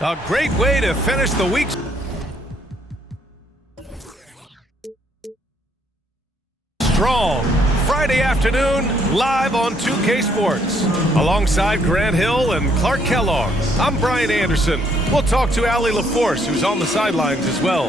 A great way to finish the week. Strong. Friday afternoon, live on 2K Sports. Alongside Grant Hill and Clark Kellogg, I'm Brian Anderson. We'll talk to Allie LaForce, who's on the sidelines as well.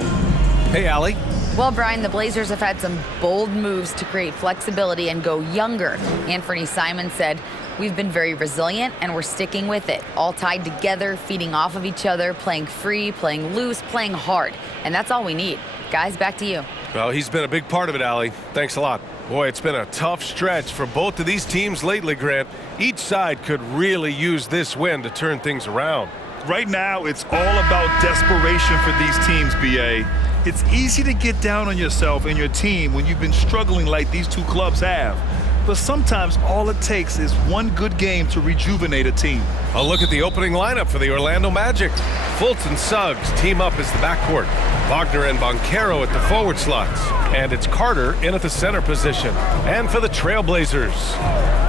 Hey, Allie. Well, Brian, the Blazers have had some bold moves to create flexibility and go younger. Anthony Simons said, "We've been very resilient and we're sticking with it. All tied together, feeding off of each other, playing free, playing loose, playing hard. And that's all we need." Guys, back to you. Well, he's been a big part of it, Allie. Thanks a lot. Boy, it's been a tough stretch for both of these teams lately, Grant. Each side could really use this win to turn things around. Right now, it's all about desperation for these teams, B.A. It's easy to get down on yourself and your team when you've been struggling like these two clubs have. But sometimes all it takes is one good game to rejuvenate a team. A look at the opening lineup for the Orlando Magic. Fultz and Suggs team up as the backcourt. Wagner and Banchero at the forward slots. And it's Carter in at the center position. And for the Trailblazers,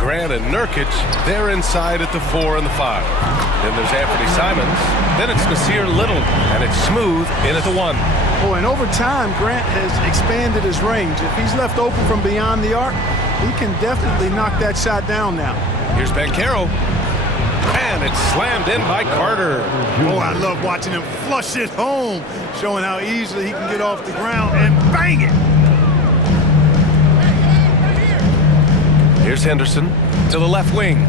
Grant and Nurkic, they're inside at the 4 and the 5. Then there's Anthony Simons. Then it's Nasir Little. And it's Smooth in at the 1. Oh, and over time, Grant has expanded his range. If he's left open from beyond the arc, he can definitely knock that shot down now. Here's Banchero. And it's slammed in by Carter. Oh, I love watching him flush it home, showing how easily he can get off the ground and bang it. Here's Henderson to the left wing.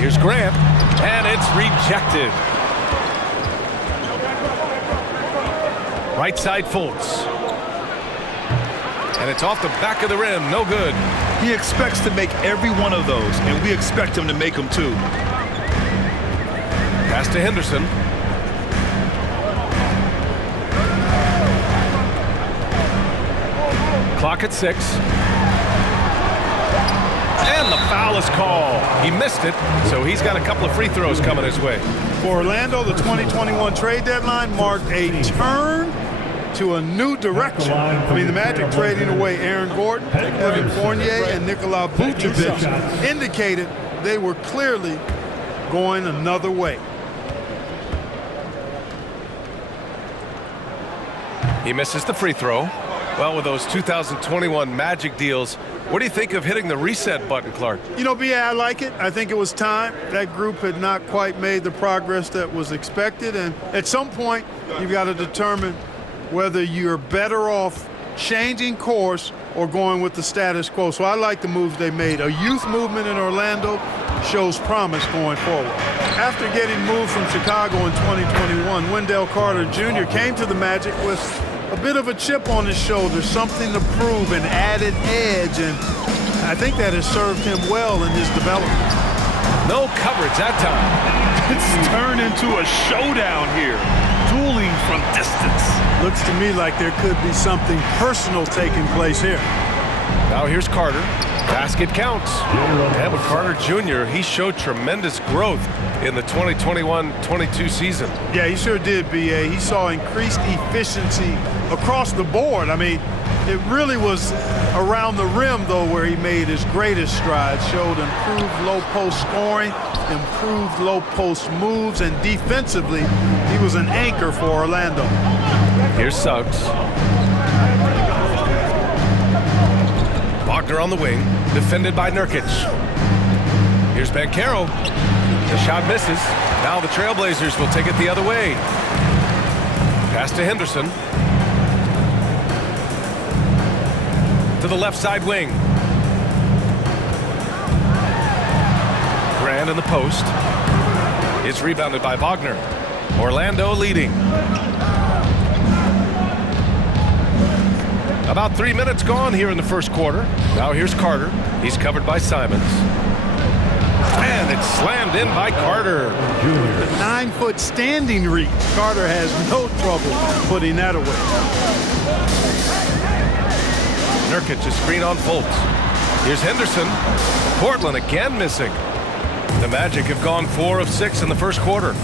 Here's Grant, and it's rejected. Right side Fultz. And it's off the back of the rim, no good. He expects to make every one of those, and we expect him to make them too. Pass to Henderson. Clock at 6. And the foul is called. He missed it, so he's got a couple of free throws coming his way. For Orlando, the 2021 trade deadline marked a turn to a new direction. I mean, the Magic trading away Aaron Gordon, Evan Fournier, and Nikola Vucevic indicated they were clearly going another way. He misses the free throw. Well, with those 2021 Magic deals, what do you think of hitting the reset button, Clark? You know, B.A., I like it. I think it was time. That group had not quite made the progress that was expected, and at some point, you've got to determine whether you're better off changing course or going with the status quo. So I like the moves they made. A youth movement in Orlando shows promise going forward. After getting moved from Chicago in 2021, Wendell Carter Jr. came to the Magic with a bit of a chip on his shoulder, something to prove, an added edge, and I think that has served him well in his development. No coverage that time. It's turned into a showdown here, dueling from distance. Looks to me like there could be something personal taking place here. Now here's Carter. Basket counts. And with Carter Jr., he showed tremendous growth in the 2021-22 season. Yeah, he sure did, B.A. He saw increased efficiency across the board. I mean, it really was around the rim, though, where he made his greatest strides. Showed improved low-post scoring, improved low-post moves, and defensively, he was an anchor for Orlando. Here's Suggs. Wagner on the wing, defended by Nurkic. Here's Banchero. The shot misses. Now the Trailblazers will take it the other way. Pass to Henderson. To the left side wing. Grant in the post. It's rebounded by Wagner. Orlando leading. About 3 minutes gone here in the first quarter. Now here's Carter. He's covered by Simons. And it's slammed in by Carter. The 9-foot standing reach. Carter has no trouble putting that away. Nurkic is screen on Fultz. Here's Henderson. Portland again missing. The Magic have gone 4 of 6 in the first quarter.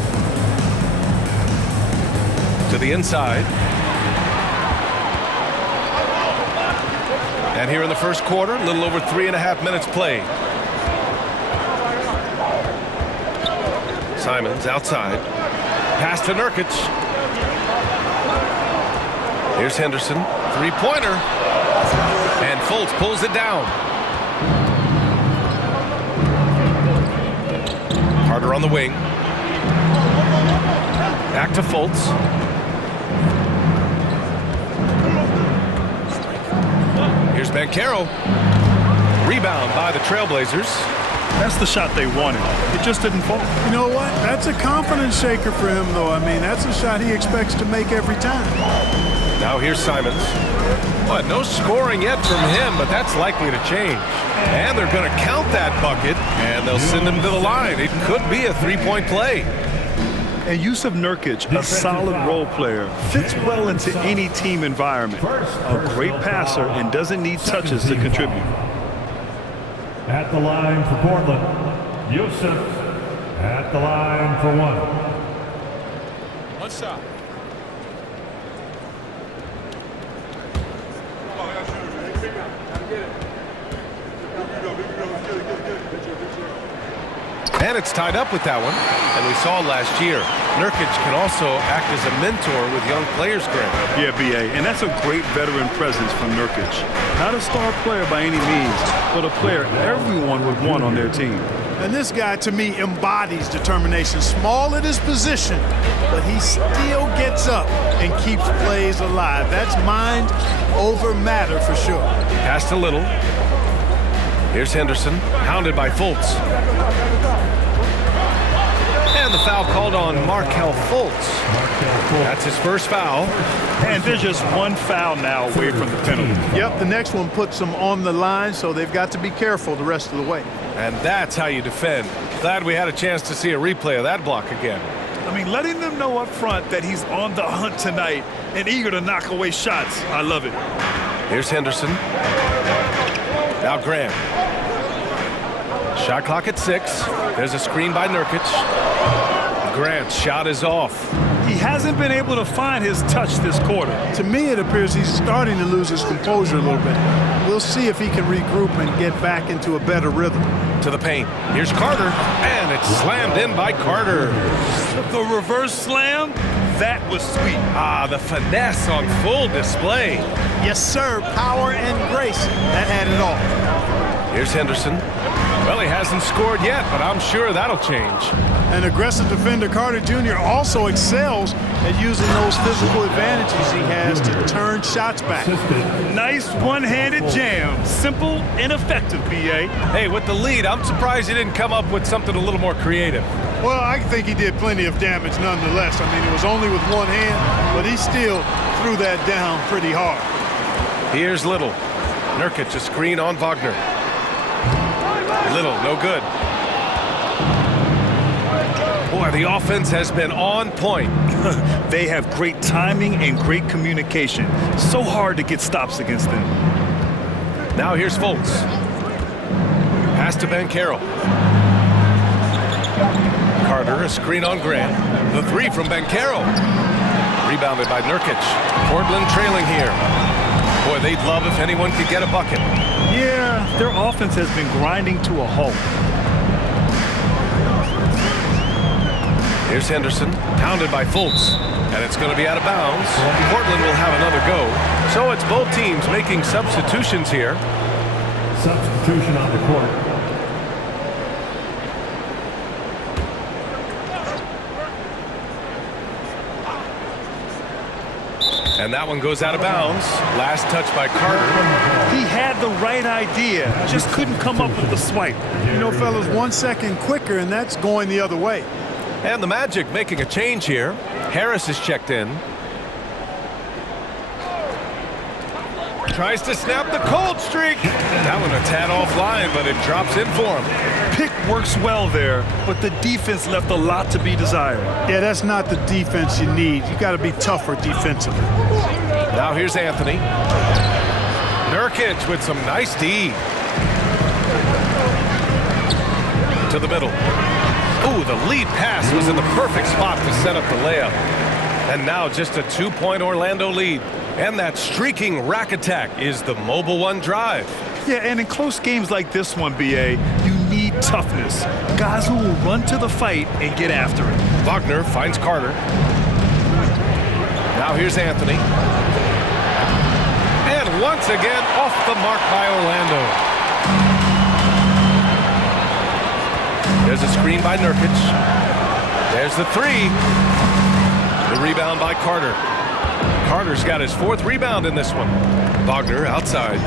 To the inside. And here in the first quarter, a little over 3.5 minutes played. Simons outside. Pass to Nurkic. Here's Henderson. Three-pointer. And Fultz pulls it down. Carter on the wing. Back to Fultz. Here's Banchero. Rebound by the Trailblazers. That's the shot they wanted. It just didn't fall. You know what? That's a confidence shaker for him, though. I mean, that's a shot he expects to make every time. Now here's Simons. But no scoring yet from him, but that's likely to change. And they're going to count that bucket, and they'll send him to the line. It could be a three-point play. And Jusuf Nurkic, a solid role player, fits well into any team environment. A great passer and doesn't need touches to contribute. At the line for Portland, Jusuf at the line for one. One shot. And it's tied up with that one. And we saw last year, Nurkic can also act as a mentor with young players, Grant. Yeah, B.A., and that's a great veteran presence from Nurkic. Not a star player by any means, but a player everyone would want on their team. And this guy, to me, embodies determination. Small at his position, but he still gets up and keeps plays alive. That's mind over matter for sure. Pass to Little. Here's Henderson, hounded by Fultz. And the foul called on Markelle Fultz. That's his first foul. And they're just one foul now away from the penalty. Yep, the next one puts them on the line, so they've got to be careful the rest of the way. And that's how you defend. Glad we had a chance to see a replay of that block again. I mean, letting them know up front that he's on the hunt tonight and eager to knock away shots. I love it. Here's Henderson. Now Grant. Shot clock at 6. There's a screen by Nurkic. Grant's shot is off. He hasn't been able to find his touch this quarter. To me, it appears he's starting to lose his composure a little bit. We'll see if he can regroup and get back into a better rhythm. To the paint. Here's Carter. And it's slammed in by Carter. The reverse slam, that was sweet. Ah, the finesse on full display. Yes, sir. Power and grace. That had it all. Here's Henderson. Well, he hasn't scored yet, but I'm sure that'll change. An aggressive defender, Carter Jr., also excels at using those physical advantages he has to turn shots back. Nice one-handed jam. Simple and effective, B.A. Hey, with the lead, I'm surprised he didn't come up with something a little more creative. Well, I think he did plenty of damage nonetheless. I mean, it was only with one hand, but he still threw that down pretty hard. Here's Little. Nurkic, a screen on Wagner. Little, no good. Boy, the offense has been on point. They have great timing and great communication. So hard to get stops against them. Now here's Fultz. Pass to Banchero. Carter, a screen on Grant. The three from Banchero. Rebounded by Nurkic. Portland trailing here. Boy, they'd love if anyone could get a bucket. Yeah, their offense has been grinding to a halt. Here's Henderson, pounded by Fultz. And it's going to be out of bounds. Portland will have another go. So it's both teams making substitutions here. Substitution on the court. And that one goes out of bounds. Last touch by Carter. He had the right idea, just couldn't come up with the swipe. You know, fellas, 1 second quicker, and that's going the other way. And the Magic making a change here. Harris is checked in. Tries to snap the cold streak. That one a tad offline, but it drops in for him. Pick works well there, but the defense left a lot to be desired. Yeah, that's not the defense you need. You got to be tougher defensively. Now here's Anthony. Nurkic with some nice D. To the middle. Ooh, the lead pass was in the perfect spot to set up the layup. And now just a 2-point Orlando lead. And that streaking rack attack is the Mobile One drive. Yeah, and in close games like this one, B.A., you need toughness. Guys who will run to the fight and get after it. Wagner finds Carter. Now here's Anthony. And once again, off the mark by Orlando. There's a screen by Nurkic. There's the three. The rebound by Carter. Carter's got his 4th rebound in this one. Wagner outside.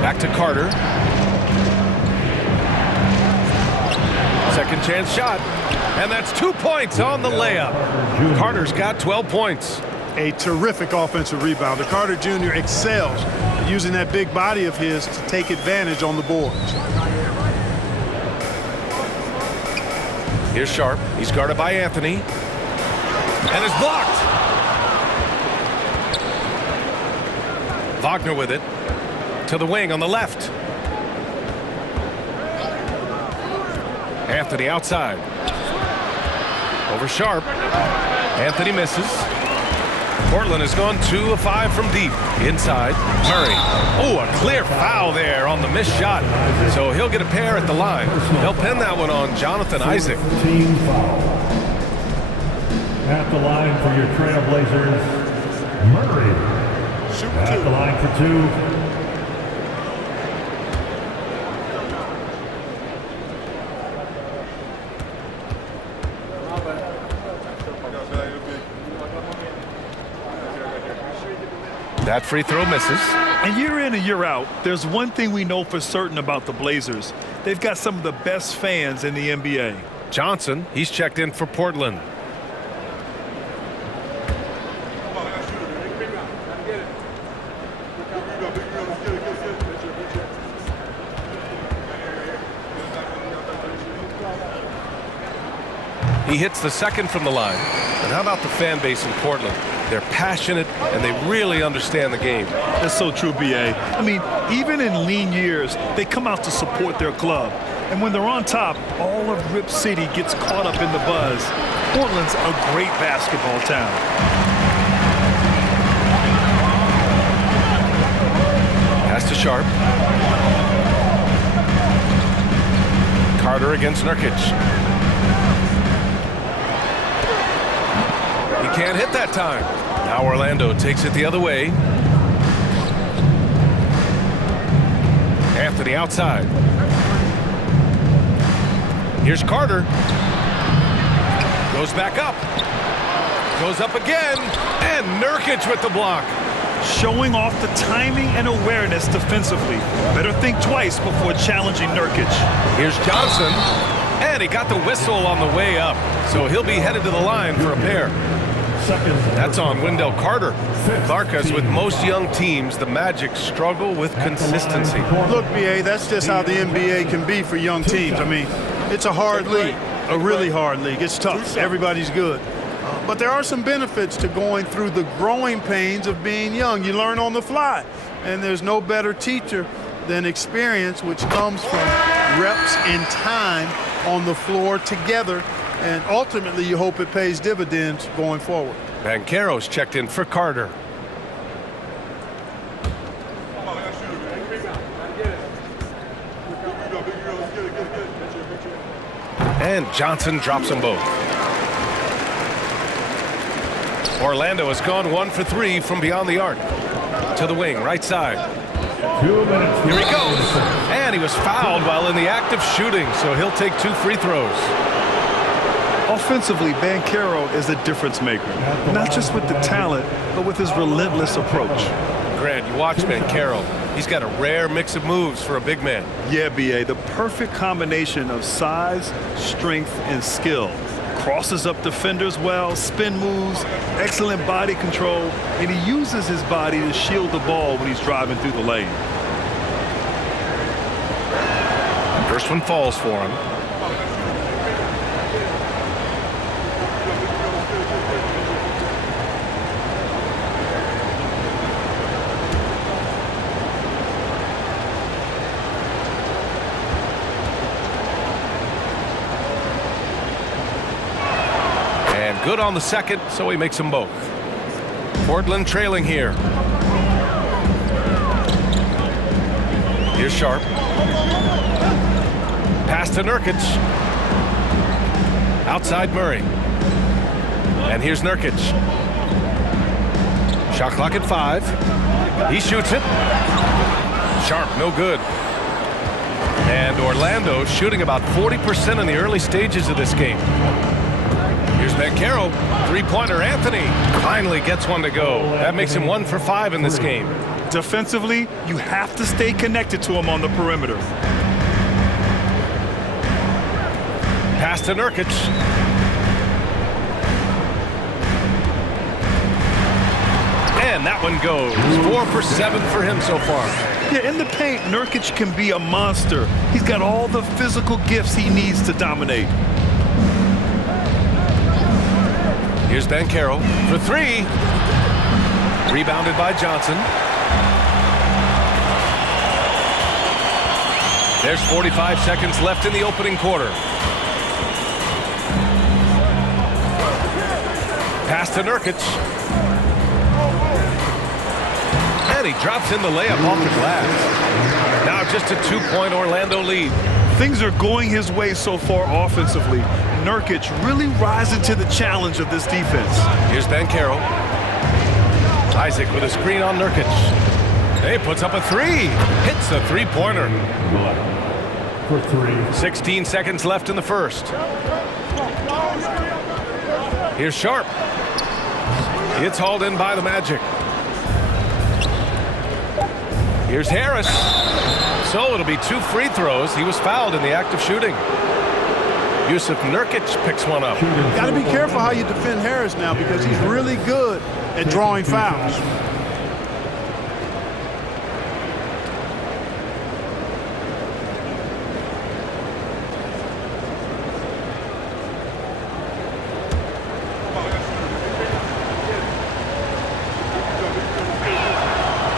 Back to Carter. Second chance shot. And that's 2 points on the layup. Carter's got 12 points. A terrific offensive rebounder. Carter Jr. excels using that big body of his to take advantage on the boards. Here's Sharp. He's guarded by Anthony. And is blocked. Wagner with it. To the wing on the left. Anthony outside. Over Sharp. Anthony misses. Portland has gone 2 of 5 from deep. Inside. Murray. Oh, a clear foul there on the missed shot. So he'll get a pair at the line. He'll pin that one on Jonathan Isaac. Team foul. At the line for your Trailblazers, Murray. At the line for 2. That free throw misses. And year in and year out, there's one thing we know for certain about the Blazers. They've got some of the best fans in the NBA. Johnson, he's checked in for Portland. He hits the second from the line. And how about the fan base in Portland? They're passionate, and they really understand the game. That's so true, B.A. I mean, even in lean years, they come out to support their club. And when they're on top, all of Rip City gets caught up in the buzz. Portland's a great basketball town. Pass to Sharp. Carter against Nurkic. He can't hit that time. Now Orlando takes it the other way. Anthony outside. Here's Carter. Goes back up. Goes up again. And Nurkic with the block. Showing off the timing and awareness defensively. Better think twice before challenging Nurkic. Here's Johnson. And he got the whistle on the way up. So he'll be headed to the line for a pair. That's on Wendell Carter. Clark, as with most young teams, the Magic struggle with consistency. Look, B.A., that's just how the NBA can be for young teams. I mean, it's a hard league, a really hard league. It's tough. Everybody's good. But there are some benefits to going through the growing pains of being young. You learn on the fly. And there's no better teacher than experience, which comes from reps and time on the floor together. And ultimately, you hope it pays dividends going forward. Banchero's checked in for Carter. And Johnson drops them both. Orlando has gone 1 for 3 from beyond the arc. To the wing, right side. 2 minutes. Here he goes. And he was fouled while in the act of shooting, so he'll take 2 free throws. Offensively, Banchero is a difference maker. Not just with the talent, but with his relentless approach. Grant, you watch Banchero. He's got a rare mix of moves for a big man. Yeah, B.A., the perfect combination of size, strength, and skill. Crosses up defenders well, spin moves, excellent body control, and he uses his body to shield the ball when he's driving through the lane. First one falls for him. Good on the second, so he makes them both. Portland trailing here. Here's Sharp. Pass to Nurkic. Outside Murray. And here's Nurkic. Shot clock at 5. He shoots it. Sharp, no good. And Orlando shooting about 40% in the early stages of this game. Here's Banchero. Three-pointer Anthony finally gets one to go. That makes him 1 for 5 in this game. Defensively, you have to stay connected to him on the perimeter. Pass to Nurkic. And that one goes. 4 for 7 for him so far. Yeah, in the paint, Nurkic can be a monster. He's got all the physical gifts he needs to dominate. Here's Banchero for 3. Rebounded by Johnson. There's 45 seconds left in the opening quarter. Pass to Nurkic. And he drops in the layup off the glass. Now just a 2-point Orlando lead. Things are going his way so far offensively. Nurkic really rising to the challenge of this defense. Here's Banchero. Isaac with a screen on Nurkic. He puts up a 3. Hits a three-pointer. For 3. 16 seconds left in the first. Here's Sharp. It's hauled in by the Magic. Here's Harris. So it'll be 2 free throws. He was fouled in the act of shooting. Jusuf Nurkic picks one up. Got to be careful how you defend Harris now because he's really good at drawing fouls.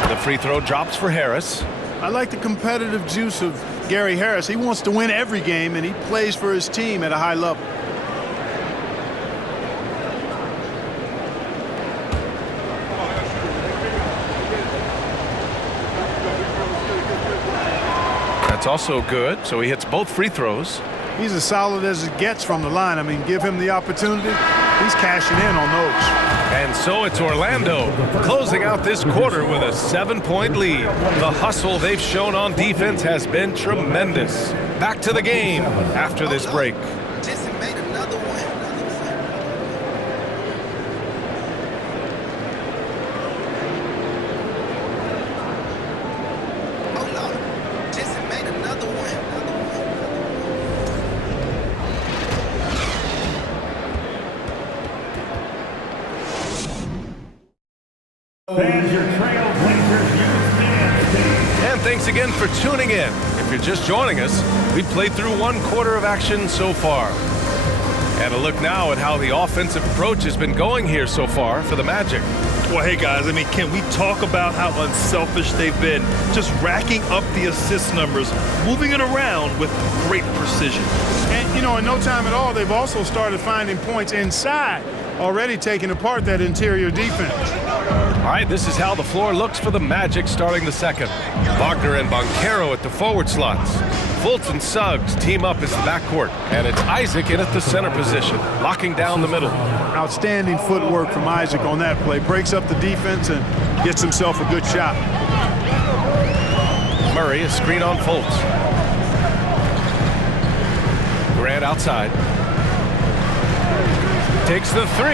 The free throw drops for Harris. I like the competitive juice of Gary Harris. He wants to win every game, and he plays for his team at a high level. That's also good, so he hits both free throws. He's as solid as it gets from the line. I mean, give him the opportunity. He's cashing in on those. And so it's Orlando closing out this quarter with a 7-point lead. The hustle they've shown on defense has been tremendous. Back to the game after this break. Fans, your Trailblazers youth dance team. And thanks again for tuning in. If you're just joining us, we've played through 1 quarter of action so far. And a look now at how the offensive approach has been going here so far for the Magic. Well, hey, guys, I mean, can we talk about how unselfish they've been? Just racking up the assist numbers, moving it around with great precision. And, you know, in no time at all, they've also started finding points inside, already taking apart that interior defense. All right, this is how the floor looks for the Magic starting the second. Wagner and Banchero at the forward slots. Fultz and Suggs team up as the backcourt. And it's Isaac in at the center position, locking down the middle. Outstanding footwork from Isaac on that play. Breaks up the defense and gets himself a good shot. Murray, a screen on Fultz. Grant outside. Takes the 3.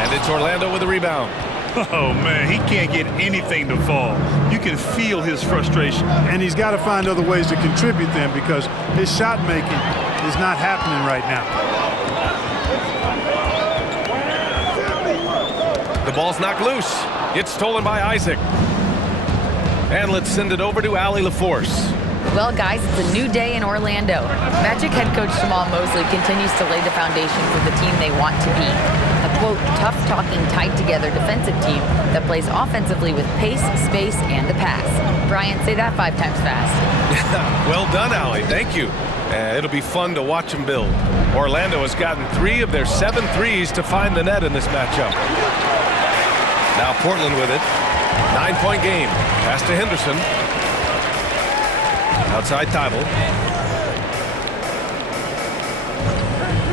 And it's Orlando with a rebound. Oh, man, he can't get anything to fall. You can feel his frustration. And he's got to find other ways to contribute them because his shot making is not happening right now. The ball's knocked loose. It's stolen by Isaac. And let's send it over to Allie LaForce. Well, guys, it's a new day in Orlando. Magic head coach Jamal Mosley continues to lay the foundation for the team they want to be. A, quote, tough-talking, tied-together defensive team that plays offensively with pace, space, and the pass. Brian, say that 5 times fast. Well done, Allie. Thank you. It'll be fun to watch them build. Orlando has gotten 3 of their 7 threes to find the net in this matchup. Now Portland with it. 9-point game. Pass to Henderson. Outside Thibault.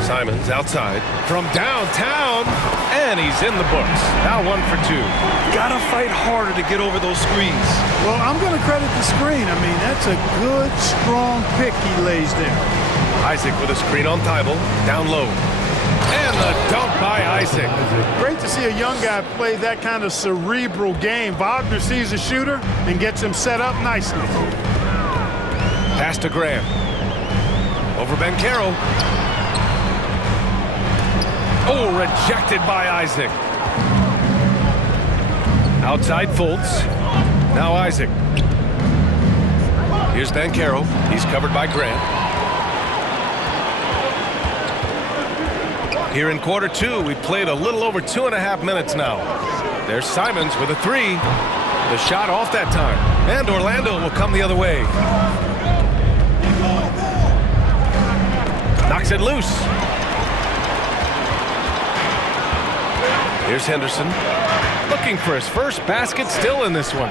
Simons outside from downtown, and he's in the books. Now 1 for 2. Gotta fight harder to get over those screens. Well, I'm going to credit the screen. I mean, that's a good, strong pick he lays there. Isaac with a screen on Thibault, down low. And the dunk by Isaac. Great to see a young guy play that kind of cerebral game. Wagner sees a shooter and gets him set up nicely. Pass to Graham. Over Banchero. Oh, rejected by Isaac. Outside Fultz. Now Isaac. Here's Banchero. He's covered by Grant. Here in quarter 2, we played a little over 2.5 minutes now. There's Simons with a 3. The shot off that time. And Orlando will come the other way. Knocks it loose. Here's Henderson. Looking for his first basket still in this one.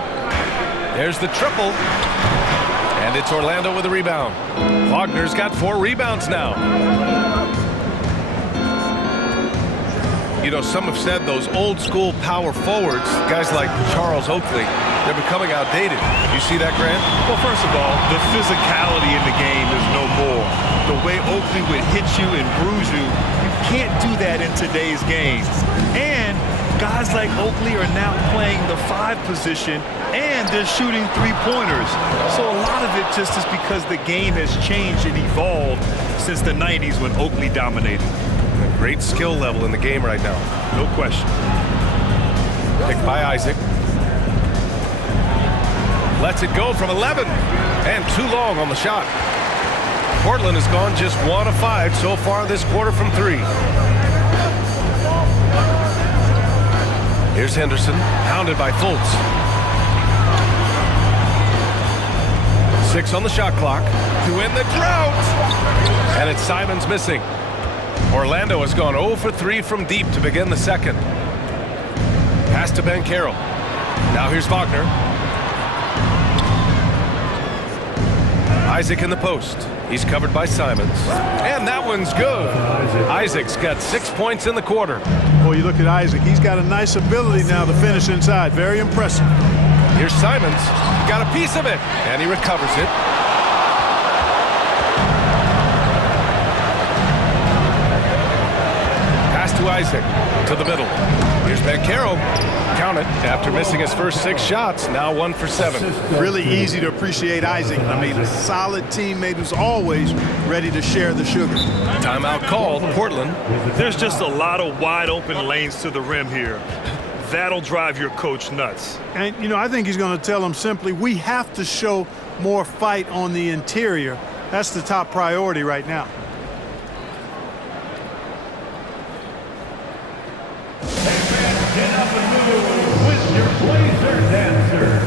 There's the triple. And it's Orlando with a rebound. Wagner's got 4 rebounds now. You know, some have said those old school power forwards, guys like Charles Oakley, they're becoming outdated. You see that, Grant? Well, first of all, the physicality in the game is no more. The way Oakley would hit you and bruise you, you can't do that in today's game. And guys like Oakley are now playing the 5 position, and they're shooting 3-pointers. So a lot of it just is because the game has changed and evolved since the 90s when Oakley dominated. A great skill level in the game right now. No question. Picked by Isaac. Lets it go from 11. And too long on the shot. Portland has gone just 1 of 5 so far this quarter from 3. Here's Henderson, hounded by Fultz. 6 on the shot clock to end the drought. And it's Simons missing. Orlando has gone 0 for 3 from deep to begin the second. Pass to Banchero. Now here's Wagner. Isaac in the post. He's covered by Simons. And that one's good. Isaac's got 6 points in the quarter. Boy, you look at Isaac. He's got a nice ability now to finish inside. Very impressive. Here's Simons. Got a piece of it. And he recovers it. Pass to Isaac. To the middle. Here's Banchero. Count it. After missing his first 6 shots, now 1 for 7. Really easy to appreciate Isaac. I mean, a solid teammate who's always ready to share the sugar. Timeout called. Portland. There's just a lot of wide open lanes to the rim here. That'll drive your coach nuts. And, you know, I think he's going to tell him simply, we have to show more fight on the interior. That's the top priority right now. Get up and move with your Blazer dancer.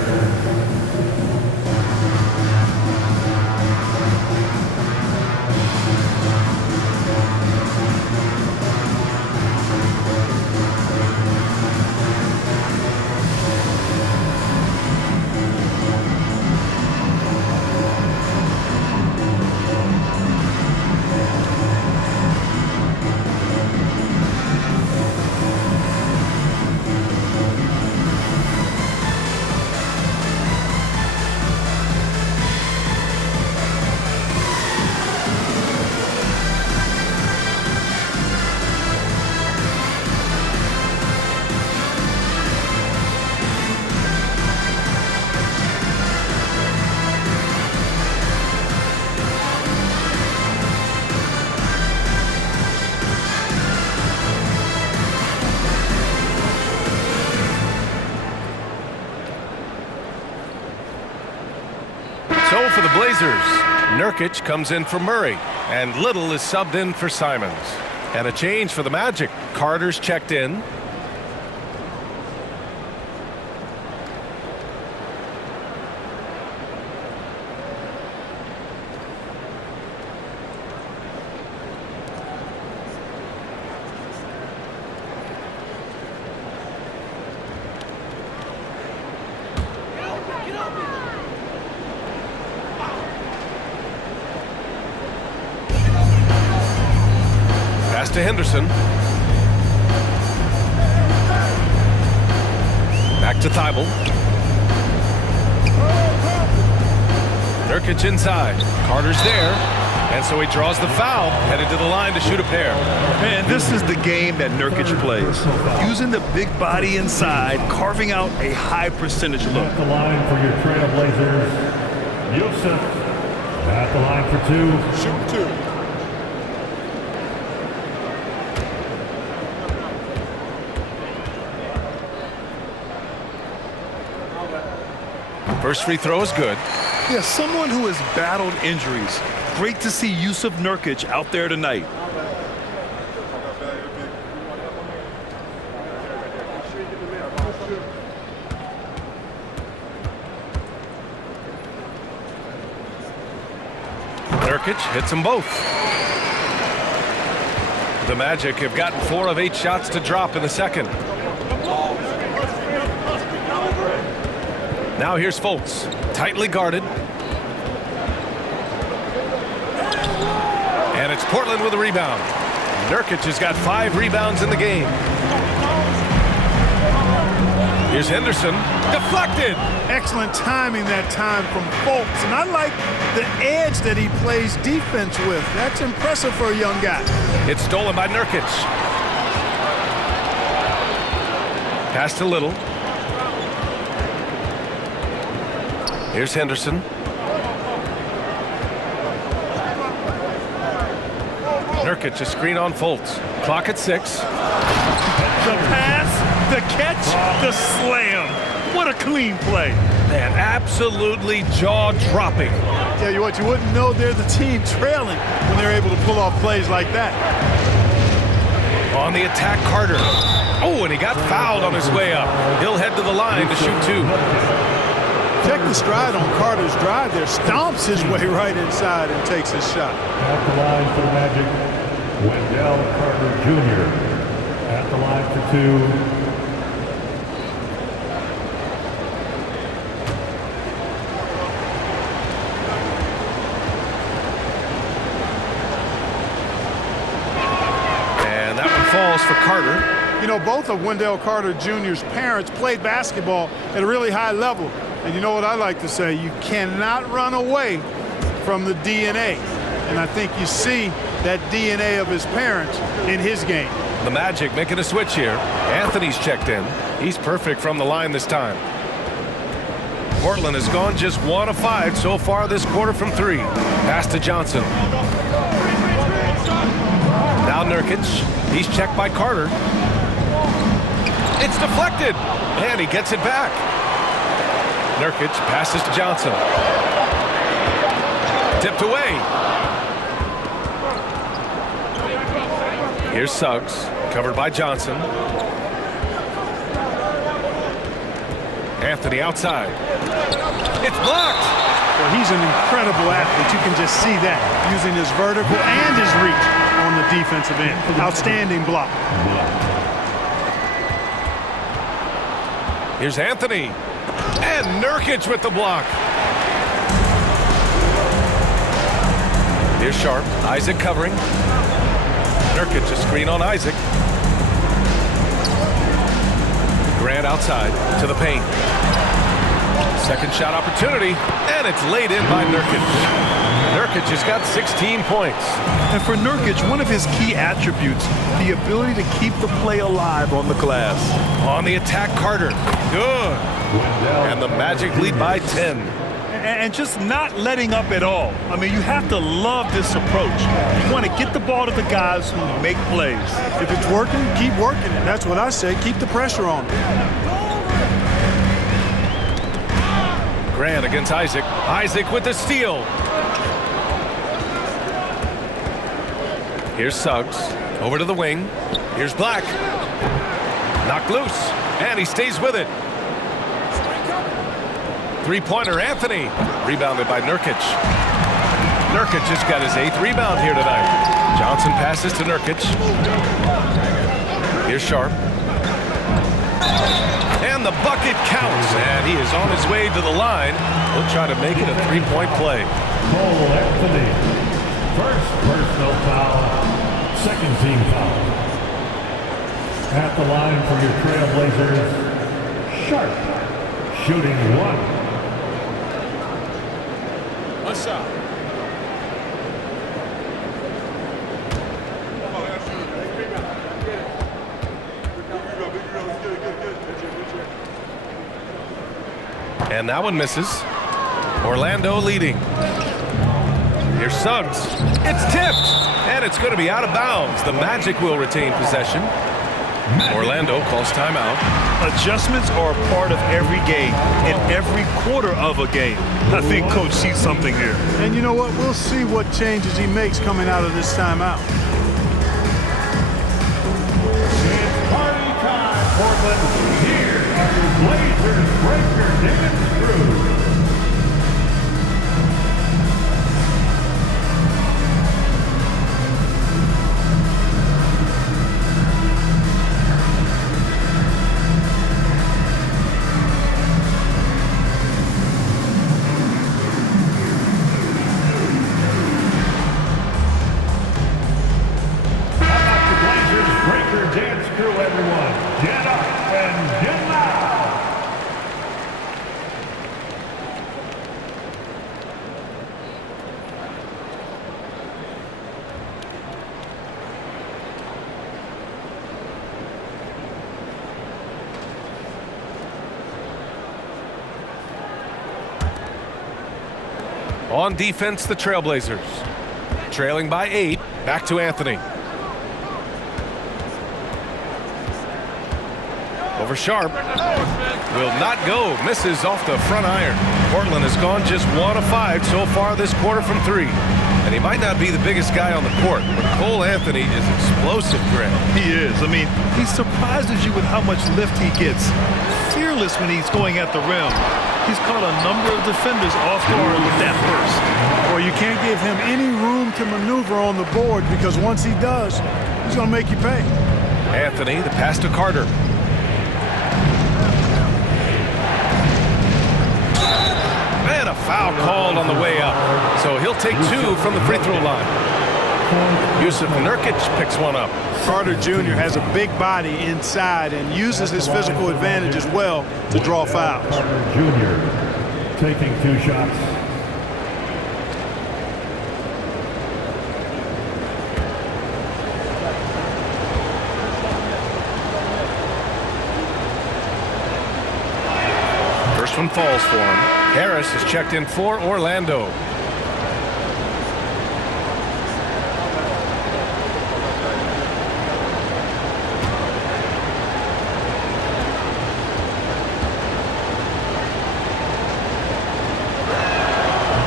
So for the Blazers, Nurkic comes in for Murray, and Little is subbed in for Simons. And a change for the Magic. Carter's checked in. Pass to Henderson. Back to Thibault. Nurkic inside. Carter's there. And so he draws the foul, headed to the line to shoot a pair. Man, this is the game that Nurkic plays. Using the big body inside, carving out a high percentage look. At the line for your Trailblazers, Yusuf. At the line for two. Shoot two. First free throw is good. Yeah, someone who has battled injuries. Great to see Yusuf Nurkic out there tonight. Nurkic hits them both. The Magic have gotten 4 of 8 shots to drop in the second. Now here's Fultz, tightly guarded. And it's Portland with a rebound. Nurkic has got 5 rebounds in the game. Here's Henderson, deflected. Excellent timing that time from Fultz. And I like the edge that he plays defense with. That's impressive for a young guy. It's stolen by Nurkic. Pass to Little. Here's Henderson. Nurkic, a screen on Fultz. Clock at 6. The pass, the catch, the slam. What a clean play. Man, absolutely jaw-dropping. Tell you what, you wouldn't know they're the team trailing when they're able to pull off plays like that. On the attack, Carter. Oh, and he got fouled on his way up. He'll head to the line to shoot 2. Check the stride on Carter's drive there. Stomps his way right inside and takes his shot. At the line for the Magic, Wendell Carter Jr. At the line for 2. And that one falls for Carter. You know, both of Wendell Carter Jr.'s parents played basketball at a really high level. And you know what I like to say? You cannot run away from the DNA. And I think you see that DNA of his parents in his game. The Magic making a switch here. Anthony's checked in. He's perfect from the line this time. Portland has gone just 1 of 5 so far this quarter from 3. Pass to Johnson. Now Nurkic. He's checked by Carter. It's deflected. And he gets it back. Nurkic passes to Johnson. Tipped away. Here's Suggs, covered by Johnson. Anthony outside. It's blocked. Well, he's an incredible athlete. You can just see that, using his vertical and his reach on the defensive end. Outstanding block. Here's Anthony. And Nurkic with the block. Here's Sharp. Isaac covering. Nurkic a screen on Isaac. Grant outside to the paint. Second shot opportunity. And it's laid in by Nurkic. Nurkic has got 16 points. And for Nurkic, one of his key attributes, the ability to keep the play alive on the glass. On the attack, Carter. Good. And the Magic lead by 10. And just not letting up at all. I mean, you have to love this approach. You want to get the ball to the guys who make plays. If it's working, keep working it. That's what I say. Keep the pressure on. Grant against Isaac. Isaac with the steal. Here's Suggs. Over to the wing. Here's Black. Knocked loose. And he stays with it. Three-pointer, Anthony. Rebounded by Nurkic. Nurkic just got his 8th rebound here tonight. Johnson passes to Nurkic. Here's Sharp. And the bucket counts. And he is on his way to the line. He'll try to make it a 3-point play. Cole Anthony. First personal foul. Second team foul. At the line for your Trailblazers, Sharp, shooting 1. What's up? And that one misses. Orlando leading. Here's Suggs. It's tipped, and it's going to be out of bounds. The Magic will retain possession. Orlando calls timeout. Adjustments are a part of every game and every quarter of a game. I think Coach sees something here. And you know what? We'll see what changes he makes coming out of this timeout. It's party time, Portland. Here are your Blazers breaker dance crew. Dance crew, everyone. Get up and get loud. On defense, the Trailblazers. Trailing by 8. Back to Anthony. Over Sharp. Will not go. Misses off the front iron. Portland has gone just 1 of 5 so far this quarter from 3. And he might not be the biggest guy on the court, but Cole Anthony is explosive, Grant. He is. I mean, he surprises you with how much lift he gets. Fearless when he's going at the rim. He's caught a number of defenders off guard with that burst. Or you can't give him any room to maneuver on the board, because once he does, he's going to make you pay. Anthony, the pass to Carter. And a foul called on the way up. So he'll take 2 from the free throw line. Yusuf Nurkic picks one up. Carter Jr. has a big body inside and uses his physical advantage as well to draw fouls. Carter Jr. taking 2 shots. First one falls for him. Harris is checked in for Orlando.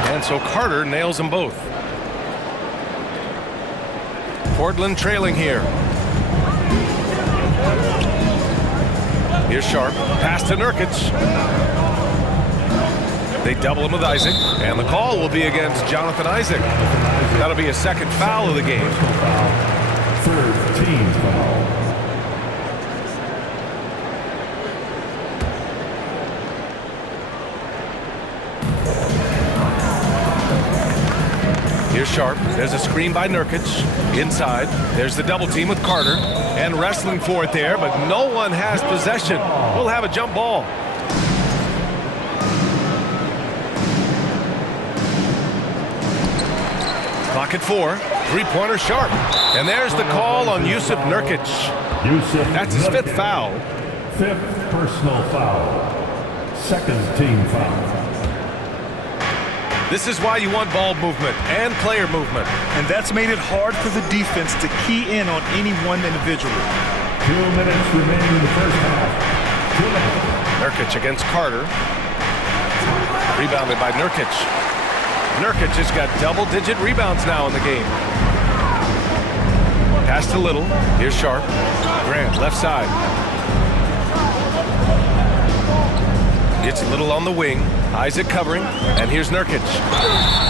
And so Carter nails them both. Portland trailing here. Here's Sharp. Pass to Nurkic. They double him with Isaac, and the call will be against Jonathan Isaac. That'll be a second foul of the game. Third team foul. Here's Sharp. There's a screen by Nurkic. Inside. There's the double team with Carter. And wrestling for it there, but no one has possession. We'll have a jump ball. Clock at 4. Three-pointer Sharp. And there's the call on Yusuf Nurkic. That's his 5th foul. 5th personal foul. Second team foul. This is why you want ball movement and player movement. And that's made it hard for the defense to key in on any one individual. 2 minutes remaining in the first half. 2 minutes. Nurkic against Carter. Rebounded by Nurkic. Nurkic has got double-digit rebounds now in the game. Pass to Little. Here's Sharp. Grant, left side. Gets Little on the wing. Isaac covering. And here's Nurkic.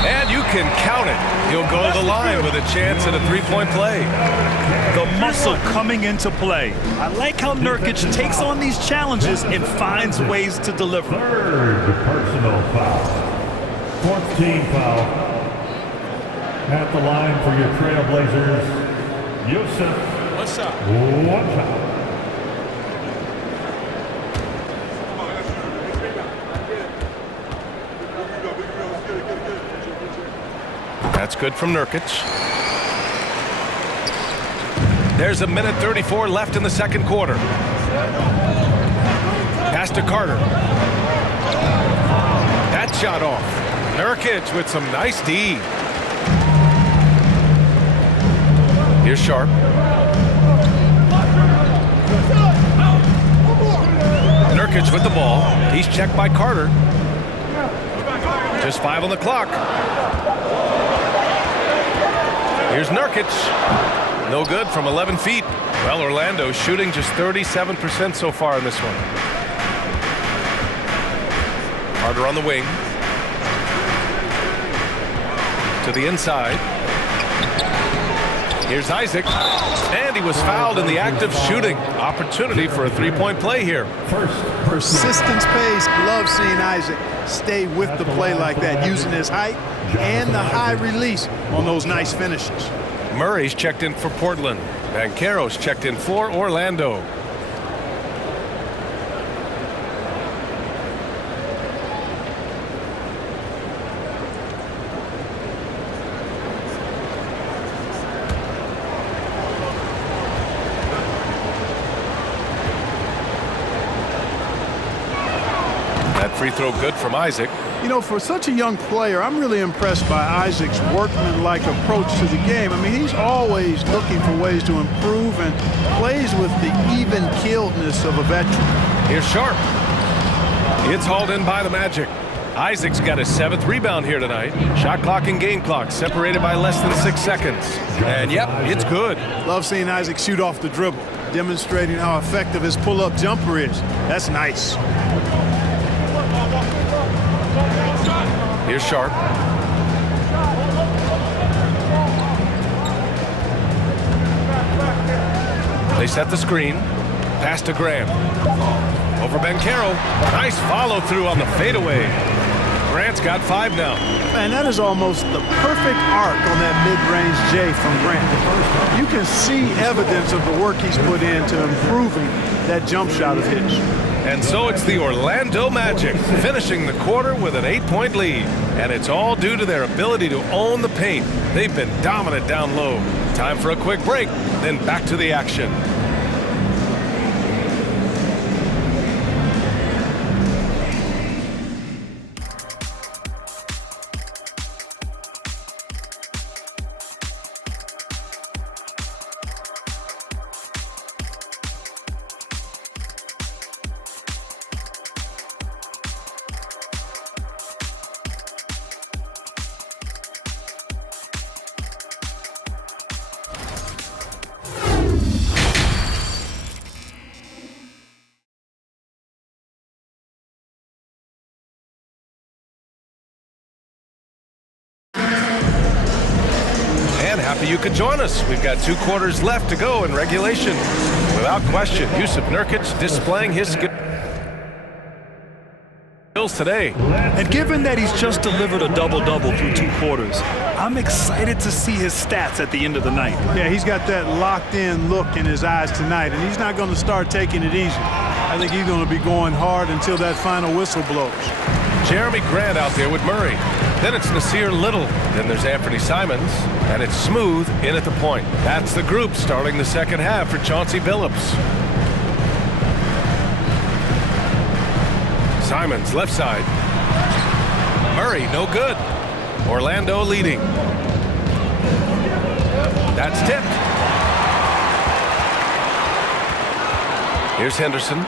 And you can count it. He'll go to the line with a chance at a three-point play. The muscle coming into play. I like how Nurkic takes on these challenges and finds ways to deliver. Third personal foul. 4th team foul. At the line for your Trailblazers, Yusuf. What's up? One foul. That's good from Nurkic. There's a minute 34 left in the second quarter. Pass to Carter. That shot off. Nurkic with some nice D. Here's Sharp. Nurkic with the ball. He's checked by Carter. Just 5 on the clock. Here's Nurkic. No good from 11 feet. Well, Orlando shooting just 37% so far in this one. Carter on the wing. To the inside. Here's Isaac. And he was fouled in the act of shooting. Opportunity for a three-point play here. Persistence pays. Love seeing Isaac stay with the play like that, using his height and the high release on those nice finishes. Murray's checked in for Portland. Banchero's checked in for Orlando. That free throw good from Isaac. You know, for such a young player, I'm really impressed by Isaac's workman-like approach to the game. I mean, he's always looking for ways to improve and plays with the even-keeledness of a veteran. Here's Sharp. It's hauled in by the Magic. Isaac's got his 7th rebound here tonight. Shot clock and game clock separated by less than 6 seconds. And yep, it's good. Love seeing Isaac shoot off the dribble, demonstrating how effective his pull-up jumper is. That's nice. Here's Sharp. They set the screen. Pass to Graham. Over Banchero. Nice follow through on the fadeaway. Grant's got 5 now. Man, that is almost the perfect arc on that mid-range J from Grant. You can see evidence of the work he's put into improving that jump shot of his. And so it's the Orlando Magic finishing the quarter with an 8-point lead. And it's all due to their ability to own the paint. They've been dominant down low. Time for a quick break, then back to the action. Happy you could join us. We've got 2 quarters left to go in regulation. Without question, Yusuf Nurkic displaying his skills today. And given that he's just delivered a double-double through 2 quarters, I'm excited to see his stats at the end of the night. Yeah, he's got that locked-in look in his eyes tonight, and he's not going to start taking it easy. I think he's going to be going hard until that final whistle blows. Jeremy Grant out there with Murray. Then it's Nasir Little. Then there's Anthony Simons. And it's Smooth in at the point. That's the group starting the second half for Chauncey Billups. Simons left side. Murray no good. Orlando leading. That's tipped. Here's Henderson.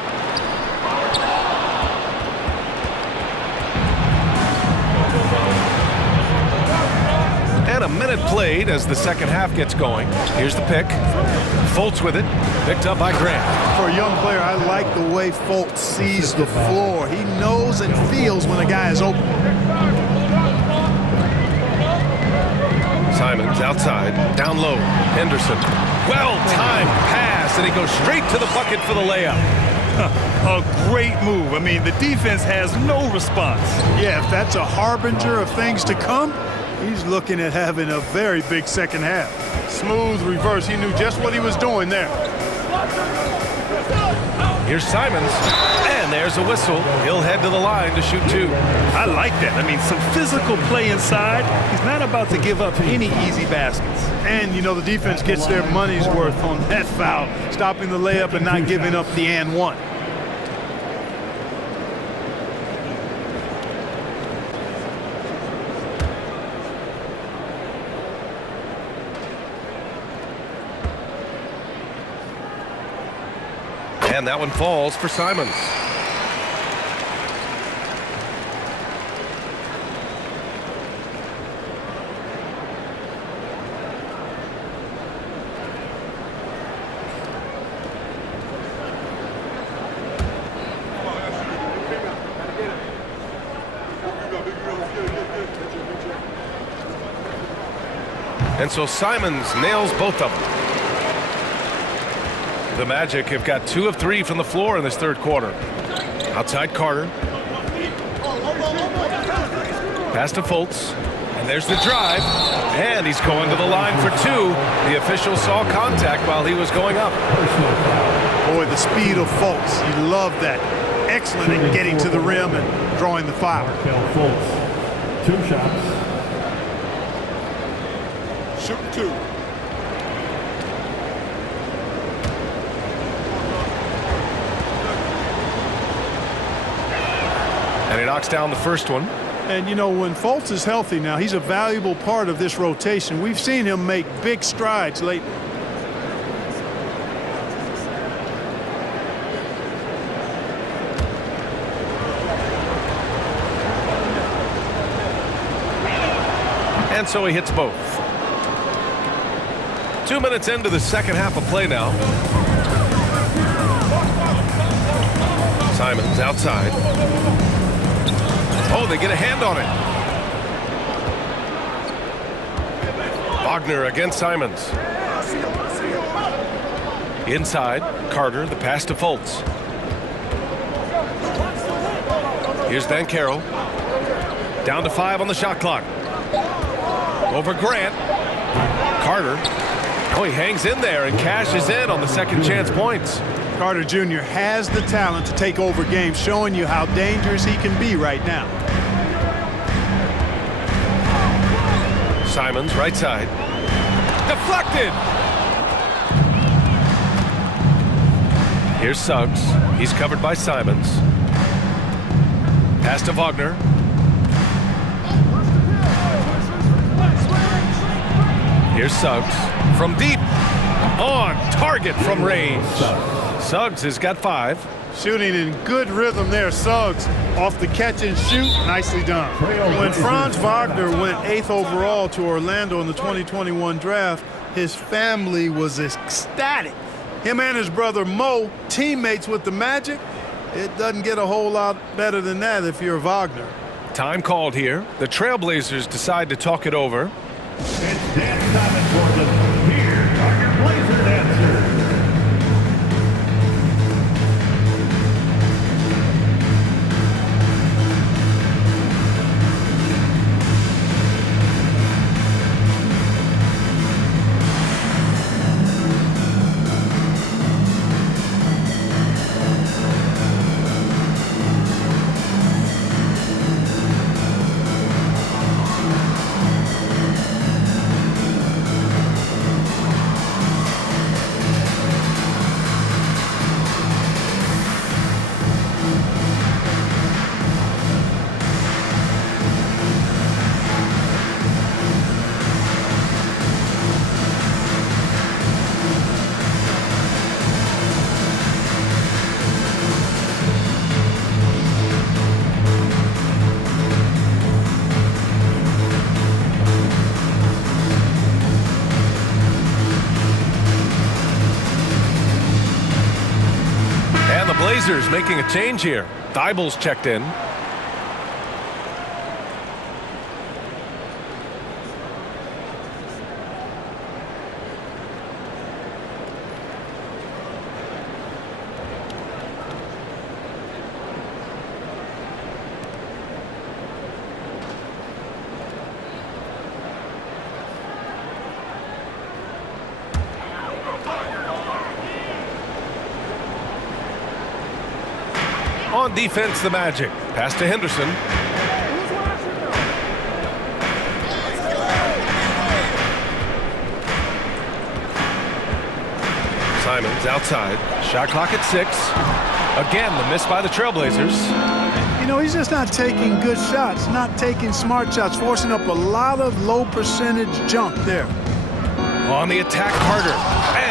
And a minute played as the second half gets going. Here's the pick. Fultz with it. Picked up by Grant. For a young player, I like the way Fultz sees the floor. He knows and feels when a guy is open. Simons outside. Down low. Henderson. Well-timed pass, and he goes straight to the bucket for the layup. A great move. I mean, the defense has no response. Yeah, if that's a harbinger of things to come, he's looking at having a very big second half. Smooth reverse. He knew just what he was doing there. Here's Simons, and there's a whistle. He'll head to the line to shoot 2. I like that. I mean, some physical play inside. He's not about to give up any easy baskets. And, you know, the defense gets their money's worth on that foul, stopping the layup and not giving up the and one. And that one falls for Simons. And so Simons nails both of them. The Magic have got 2 of 3 from the floor in this third quarter. Outside Carter. Pass to Fultz. And there's the drive. And he's going to the line for 2. The official saw contact while he was going up. Boy, the speed of Fultz. You love that. Excellent at getting to the rim and drawing the foul. Markelle Fultz. 2 shots. Shooting 2. And he knocks down the first one. And, you know, when Fultz is healthy now, he's a valuable part of this rotation. We've seen him make big strides lately. And so he hits both. 2 minutes into the second half of play now. Simons outside. Oh, they get a hand on it. Wagner against Simons. Inside, Carter, the pass to Fultz. Here's Banchero. Down to 5 on the shot clock. Over Grant. Carter. Oh, he hangs in there and cashes in on the second chance points. Carter Jr. has the talent to take over games, showing you how dangerous he can be right now. Simons, right side. Deflected! Here's Suggs. He's covered by Simons. Pass to Wagner. Here's Suggs. From deep. On target from range. Suggs has got 5. Shooting in good rhythm there, Suggs. Off the catch and shoot, nicely done. When Franz Wagner went 8th overall to Orlando in the 2021 draft, his family was ecstatic. Him and his brother Mo, teammates with the Magic. It doesn't get a whole lot better than that if you're Wagner. Time called here. The Trailblazers decide to talk it over. It's dance time in Portland. Here are your Blazer dancers. Blazers making a change here. Thybulle's checked in. On defense, the Magic. Pass to Henderson. Simons outside. Shot clock at 6. Again, the miss by the Trailblazers. You know, he's just not taking good shots, not taking smart shots, forcing up a lot of low percentage jump there. On the attack, Carter.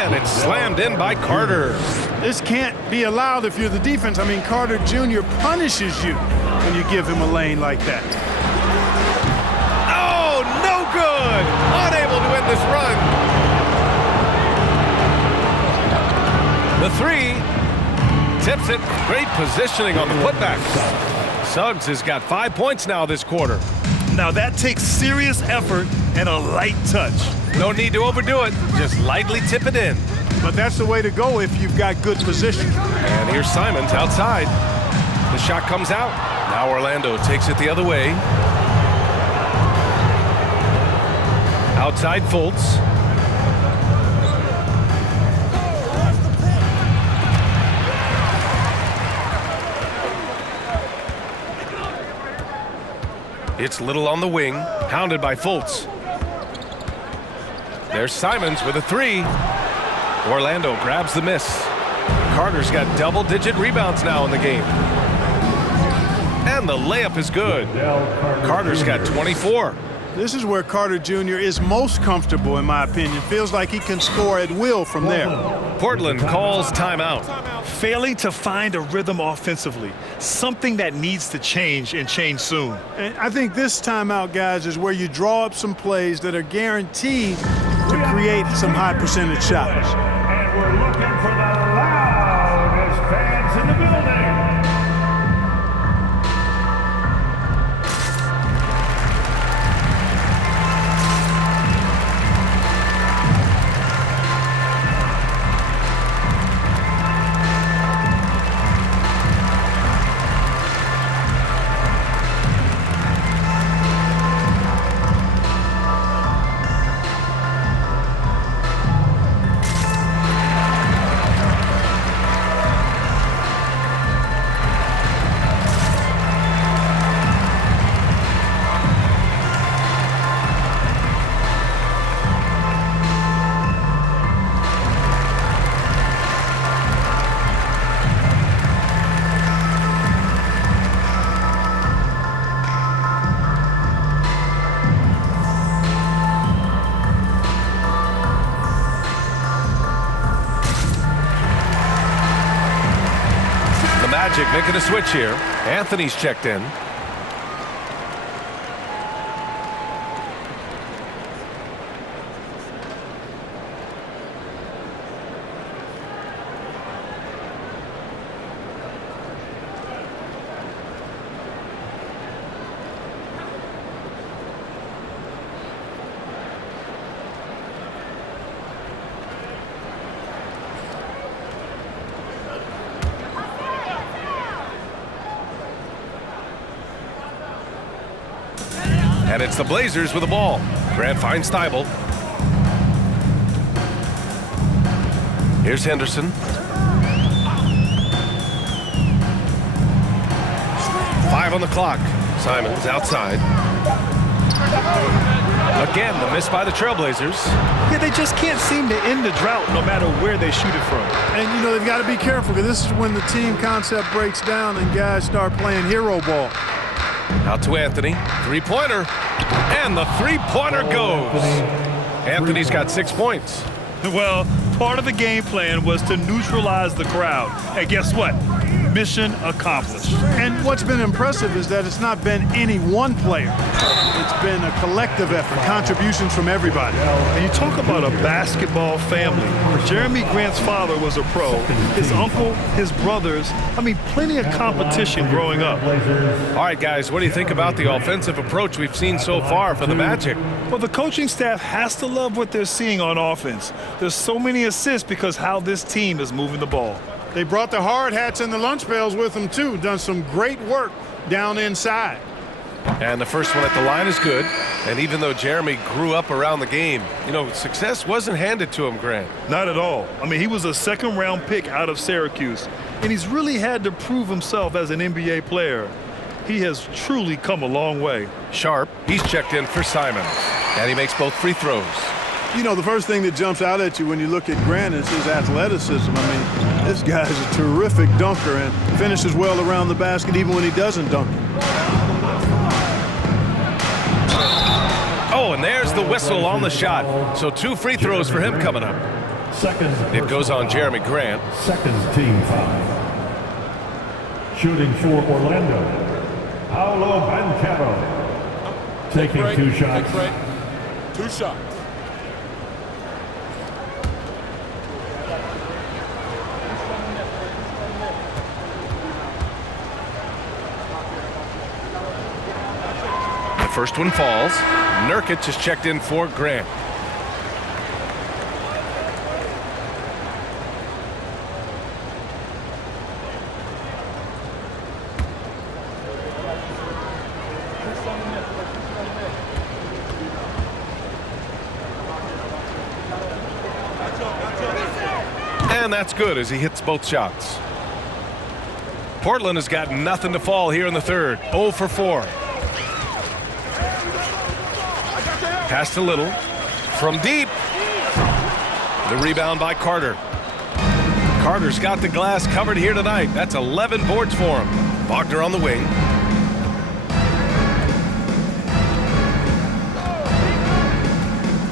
And it's slammed in by Carter. This can't be allowed if you're the defense. I mean, Carter Jr. punishes you when you give him a lane like that. Oh, no good! Unable to end this run. The 3 tips it. Great positioning on the putback. Suggs has got 5 points now this quarter. Now that takes serious effort and a light touch. No need to overdo it. Just lightly tip it in. But that's the way to go if you've got good position. And here's Simons outside. The shot comes out. Now Orlando takes it the other way. Outside Fultz. It's Little on the wing, hounded by Fultz. There's Simons with a 3. Orlando grabs the miss. Carter's got double-digit rebounds now in the game. And the layup is good. Carter's got 24. This is where Carter Jr. is most comfortable, in my opinion. Feels like he can score at will from there. Portland calls timeout. Failing to find a rhythm offensively, something that needs to change and change soon. And I think this timeout, guys, is where you draw up some plays that are guaranteed to create some high percentage shots. And we're looking for the loudest fans in the building. Magic making a switch here. Anthony's checked in. And it's the Blazers with the ball. Grant finds Thibault. Here's Henderson. 5 on the clock. Simons outside. Again, the miss by the Trailblazers. Yeah, they just can't seem to end the drought no matter where they shoot it from. And, you know, they've got to be careful because this is when the team concept breaks down and guys start playing hero ball. Out to Anthony. Three-pointer. And the three-pointer goes. Anthony's got 6 points. Well, part of the game plan was to neutralize the crowd. And guess what? Mission accomplished. And what's been impressive is that it's not been any one player. It's been a collective effort, contributions from everybody. And you talk about a basketball family. Jeremy Grant's father was a pro. His uncle, his brothers. I mean, plenty of competition growing up. All right, guys, what do you think about the offensive approach we've seen so far for the Magic? Well, the coaching staff has to love what they're seeing on offense. There's so many assists because how this team is moving the ball. They brought the hard hats and the lunch pails with them, too. Done some great work down inside. And the first one at the line is good. And even though Jeremy grew up around the game, you know, success wasn't handed to him, Grant. Not at all. I mean, he was a second-round pick out of Syracuse. and he's really had to prove himself as an NBA player. He has truly come a long way. Sharp, he's checked in for Simons, and he makes both free throws. You know, the first thing that jumps out at you when you look at Grant is his athleticism. I mean, this guy's a terrific dunker and finishes well around the basket even when he doesn't dunk it. Oh, and there's the whistle on the shot. So 2 free throws for him coming up. Second. It goes on Jeremy Grant. Second team foul. Shooting for Orlando, Paolo Banchero. Taking 2 shots. 2 shots. The first one falls. Nurkic is checked in for Grant. And that's good as he hits both shots. Portland has got nothing to fall here in the third. 0 for 4. Pass to Little. From deep. The rebound by Carter. Carter's got the glass covered here tonight. That's 11 boards for him. Wagner on the wing.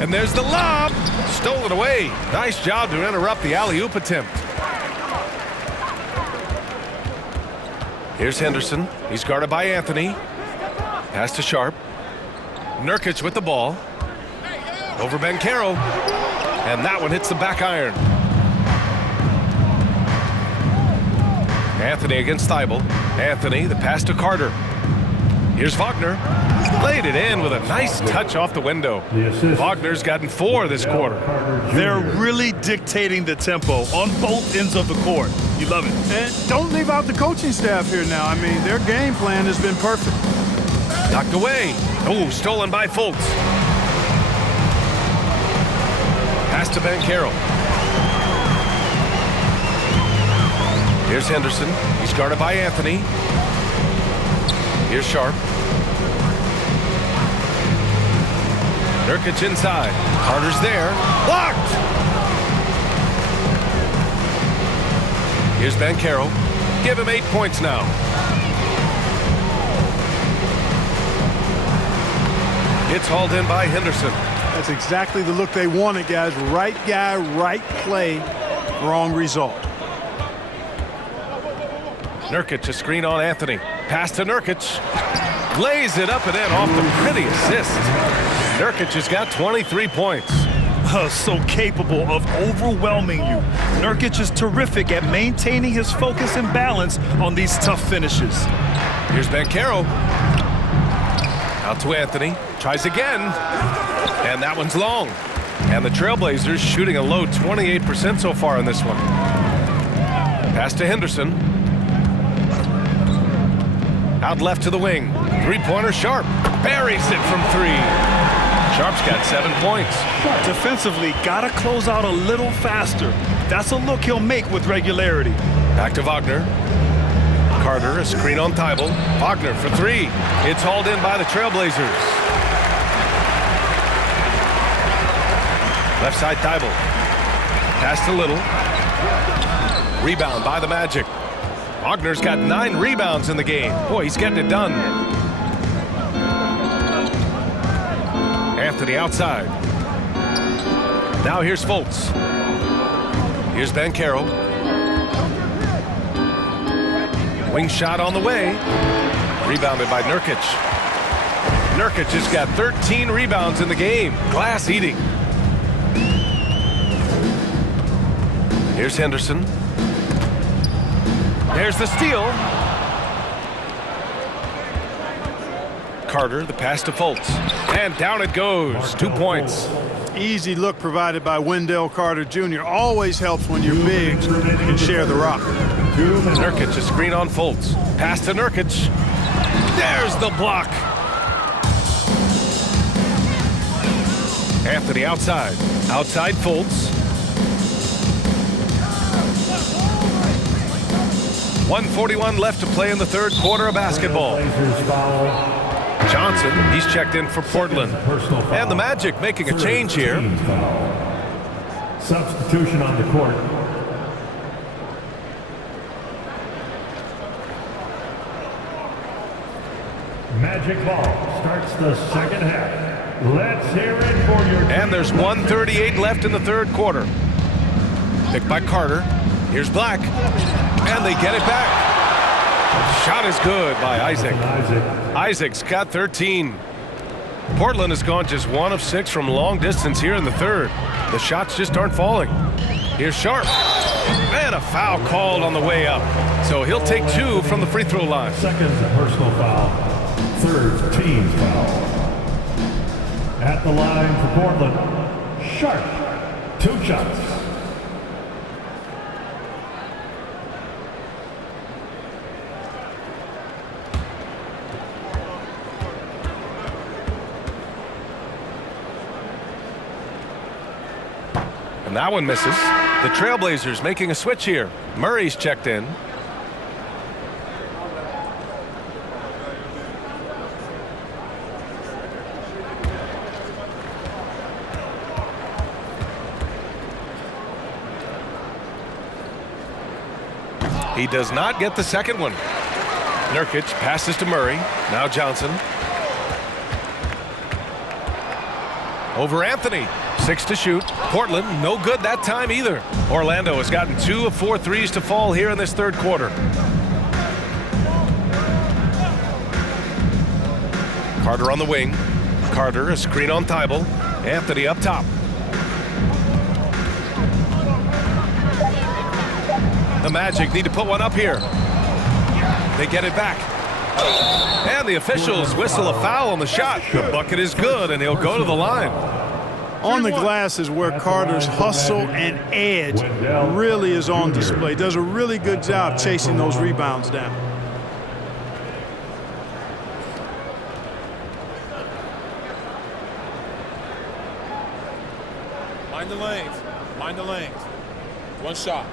And there's the lob. Stolen away. Nice job to interrupt the alley-oop attempt. Here's Henderson. He's guarded by Anthony. Pass to Sharp. Nurkic with the ball. Over Banchero. And that one hits the back iron. Anthony against Thibault. Anthony, the pass to Carter. Here's Wagner. Laid it in with a nice touch off the window. Wagner's gotten 4 this quarter. They're really dictating the tempo on both ends of the court. You love it. And don't leave out the coaching staff here now. I mean, their game plan has been perfect. Knocked away. Oh, stolen by Fultz. Pass to Banchero. Here's Henderson. He's guarded by Anthony. Here's Sharp. Nurkic inside. Carter's there. Blocked! Here's Banchero. Give him 8 points now. It's hauled in by Henderson. That's exactly the look they wanted, guys. Right guy, right play, wrong result. Nurkic, a screen on Anthony. Pass to Nurkic. Lays it up and in off the pretty assist. Nurkic has got 23 points. So capable of overwhelming you. Nurkic is terrific at maintaining his focus and balance on these tough finishes. Here's Banchero. Out to Anthony. Tries again. And that one's long. And the Trailblazers shooting a low 28% so far in this one. Pass to Henderson. Out left to the wing. 3-pointer Sharp. Buries it from 3. Sharp's got 7 points. Defensively, gotta close out a little faster. That's a look he'll make with regularity. Back to Wagner. Carter, a screen on Thibault. Wagner for 3. It's hauled in by the Trailblazers. Left side Thibault. Pass to Little. Rebound by the Magic. Wagner's got 9 rebounds in the game. Boy, he's getting it done. Anthony outside. Now here's Fultz. Here's Banchero. Wing shot on the way. Rebounded by Nurkic. Nurkic has got 13 rebounds in the game. Glass eating. Here's Henderson. There's the steal. Carter, the pass to Fultz. And down it goes. 2 points. Easy look provided by Wendell Carter Jr. Always helps when your bigs can share the rock. Nurkic, a screen on Fultz. Pass to Nurkic. There's the block. Anthony outside. Outside Fultz. 1:41 left to play in the third quarter of basketball. Trailblazers foul. Johnson, he's checked in for Portland. Personal foul. And the Magic making a change here. Team foul. Substitution on the court. Magic ball starts the second half. Let's hear it for your And there's 1:38 left in the third quarter. Picked by Carter. Here's Black. And they get it back. Shot is good by Isaac. Isaac's got 13. Portland has gone just 1 of 6 from long distance here in the third. The shots just aren't falling. Here's Sharp. And a foul called on the way up. So he'll take 2 from the free throw line. Second personal foul. Third team foul. At the line for Portland, Sharp. 2 shots. And that one misses. The Trailblazers making a switch here. Murray's checked in. He does not get the second one. Nurkic passes to Murray. Now Johnson. Over Anthony. 6 to shoot. Portland, no good that time either. Orlando has gotten 2 of 4 threes to fall here in this third quarter. Carter on the wing. Carter, a screen on Thibault. Anthony up top. The Magic need to put one up here. They get it back. And the officials whistle a foul on the shot. The bucket is good, and he'll go to the line. On the glass is where Carter's hustle and edge really is on display. Does a really good job chasing those rebounds down. Mind the lanes. Mind the lanes. 1 shot.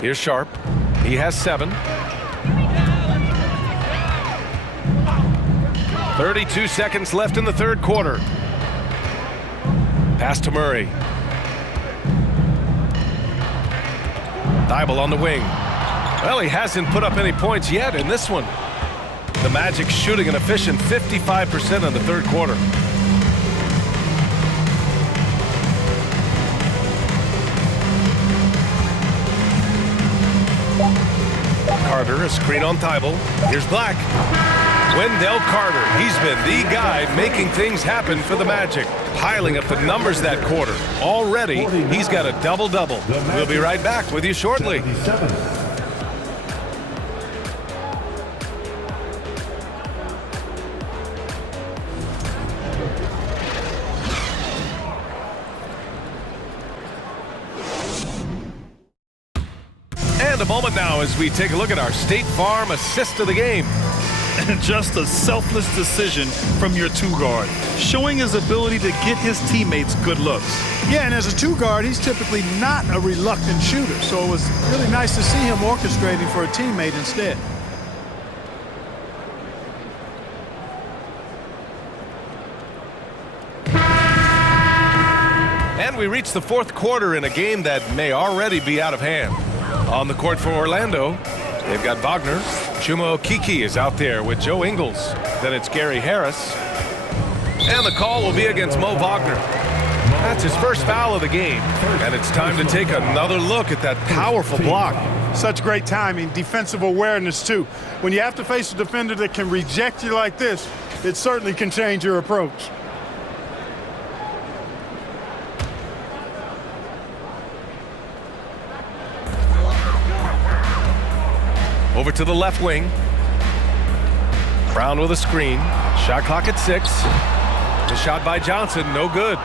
Here's Sharp. He has 7. 32 seconds left in the third quarter. Pass to Murray. Thibault on the wing. Well, he hasn't put up any points yet in this one. The Magic shooting an efficient 55% in the third quarter. Carter, a screen on Thibault. Here's Black. Wendell Carter, he's been the guy making things happen for the Magic. Piling up the numbers that quarter. Already, he's got a double-double. We'll be right back with you shortly. 77. And a moment now as we take a look at our State Farm assist of the game. Just a selfless decision from your 2-guard, showing his ability to get his teammates good looks. Yeah, and as a 2-guard, he's typically not a reluctant shooter, so it was really nice to see him orchestrating for a teammate instead. And we reach the fourth quarter in a game that may already be out of hand. On the court for Orlando, they've got Wagner. Chuma Okeke is out there with Joe Ingles. Then it's Gary Harris. And the call will be against Mo Wagner. That's his first foul of the game. And it's time to take another look at that powerful block. Such great timing, defensive awareness too. When you have to face a defender that can reject you like this, it certainly can change your approach. Over to the left wing. Brown with a screen. Shot clock at 6. The shot by Johnson, no good.